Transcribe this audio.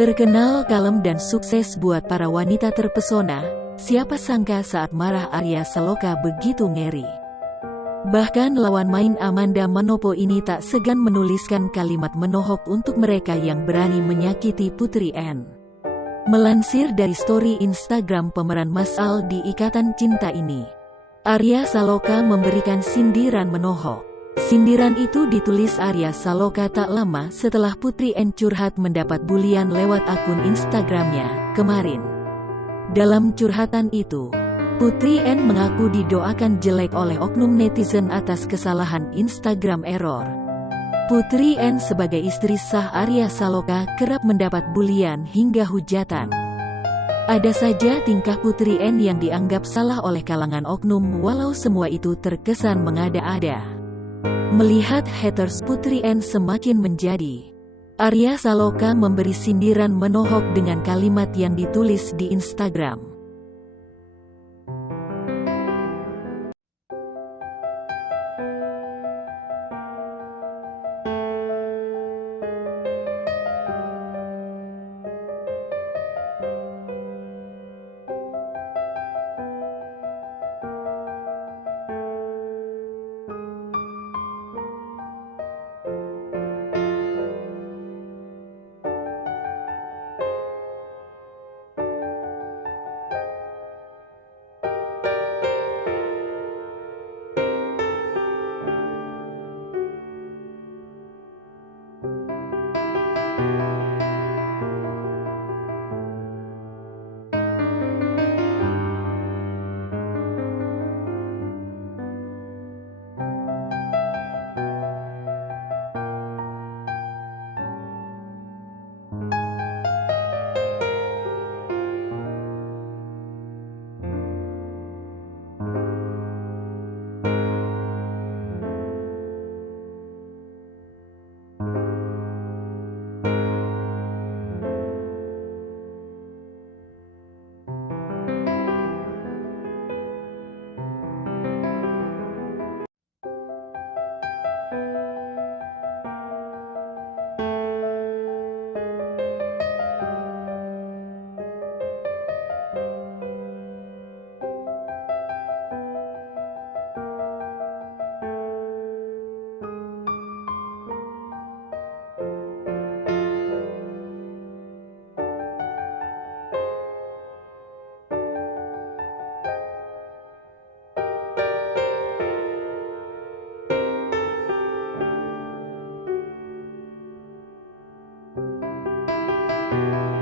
Terkenal kalem dan sukses buat para wanita terpesona, siapa sangka saat marah Arya Saloka begitu ngeri. Bahkan lawan main Amanda Manopo ini tak segan menuliskan kalimat menohok untuk mereka yang berani menyakiti Putri N. Melansir dari story Instagram pemeran Mas Al di Ikatan Cinta ini, Arya Saloka memberikan sindiran menohok. Sindiran itu ditulis Arya Saloka tak lama setelah Putri N curhat mendapat bulian lewat akun Instagramnya kemarin. Dalam curhatan itu, Putri N mengaku didoakan jelek oleh oknum netizen atas kesalahan Instagram error. Putri N sebagai istri sah Arya Saloka kerap mendapat bulian hingga hujatan. Ada saja tingkah Putri N yang dianggap salah oleh kalangan oknum walau semua itu terkesan mengada-ada. Melihat haters Putri N semakin menjadi, Arya Saloka memberi sindiran menohok dengan kalimat yang ditulis di Instagram.